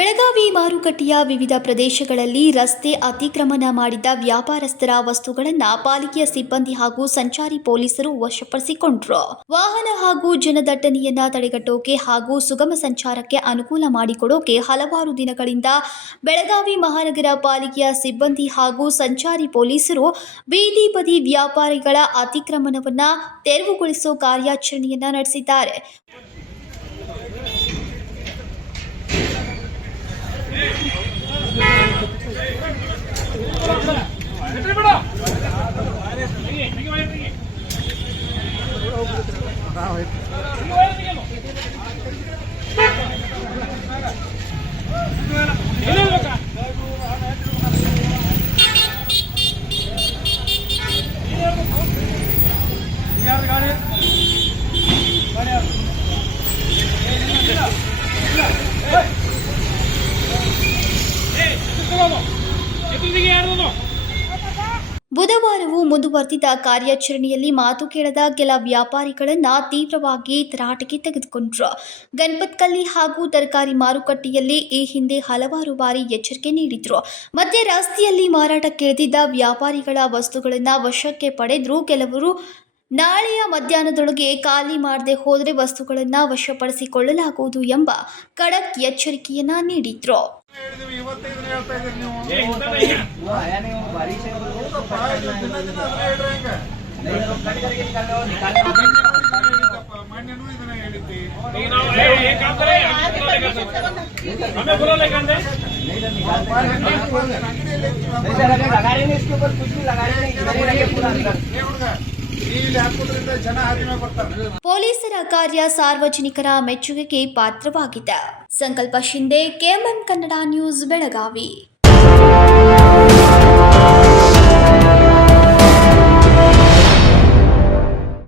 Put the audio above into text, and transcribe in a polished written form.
ಬೆಳಗಾವಿ ಮಾರುಕಟ್ಟೆಯ ವಿವಿಧ ಪ್ರದೇಶಗಳಲ್ಲಿ ರಸ್ತೆ ಅತಿಕ್ರಮಣ ಮಾಡಿದ ವ್ಯಾಪಾರಸ್ಥರ ವಸ್ತುಗಳನ್ನು ಪಾಲಿಕೆಯ ಸಿಬ್ಬಂದಿ ಹಾಗೂ ಸಂಚಾರಿ ಪೊಲೀಸರು ವಶಪಡಿಸಿಕೊಂಡರು. ವಾಹನ ಹಾಗೂ ಜನದಟ್ಟಣೆಯನ್ನ ತಡೆಗಟ್ಟೋಕೆ ಹಾಗೂ ಸುಗಮ ಸಂಚಾರಕ್ಕೆ ಅನುಕೂಲ ಮಾಡಿಕೊಡೋಕೆ ಹಲವಾರು ದಿನಗಳಿಂದ ಬೆಳಗಾವಿ ಮಹಾನಗರ ಪಾಲಿಕೆಯ ಸಿಬ್ಬಂದಿ ಹಾಗೂ ಸಂಚಾರಿ ಪೊಲೀಸರು ಬೀದಿ ಬದಿ ವ್ಯಾಪಾರಿಗಳ ಅತಿಕ್ರಮಣವನ್ನ ತೆರವುಗೊಳಿಸುವ ಕಾರ್ಯಾಚರಣೆಯನ್ನ ನಡೆಸಿದ್ದಾರೆ. ಬುಧವಾರವೂ ಮುಂದುವರೆದಿದ್ದ ಕಾರ್ಯಾಚರಣೆಯಲ್ಲಿ ಮಾತು ಕೇಳದ ಕೆಲ ವ್ಯಾಪಾರಿಗಳನ್ನು ತೀವ್ರವಾಗಿ ತರಾಟೆಗೆ ತೆಗೆದುಕೊಂಡರು. ಗಣಪತ್ಕಲ್ಲಿ ಹಾಗೂ ತರಕಾರಿ ಮಾರುಕಟ್ಟೆಯಲ್ಲಿ ಈ ಹಿಂದೆ ಹಲವಾರು ಬಾರಿ ಎಚ್ಚರಿಕೆ ನೀಡಿದ್ರು. ಮತ್ತೆ ರಸ್ತೆಯಲ್ಲಿ ಮಾರಾಟಕ್ಕಿಳಿದಿದ್ದ ವ್ಯಾಪಾರಿಗಳ ವಸ್ತುಗಳನ್ನು ವಶಕ್ಕೆ ಪಡೆದ್ರು. ಕೆಲವರು ನಾಳೆಯ ಮಧ್ಯಾಹ್ನದೊಳಗೆ ಖಾಲಿ ಮಾಡದೆ ಹೋದರೆ ವಸ್ತುಗಳನ್ನು ವಶಪಡಿಸಿಕೊಳ್ಳಲಾಗುವುದು ಎಂಬ ಖಡಕ್ ಎಚ್ಚರಿಕೆಯನ್ನ ನೀಡಿದ್ರು. ಪೊಲೀಸರ ಕಾರ್ಯ ಸಾರ್ವಜನಿಕರ ಮೆಚ್ಚುಗೆಗೆ ಪಾತ್ರವಾಗಿದೆ. ಸಂಕಲ್ಪ ಶಿಂದೆ, ಕೆಎಂಎಂ ಕನ್ನಡ ನ್ಯೂಸ್, ಬೆಳಗಾವಿ.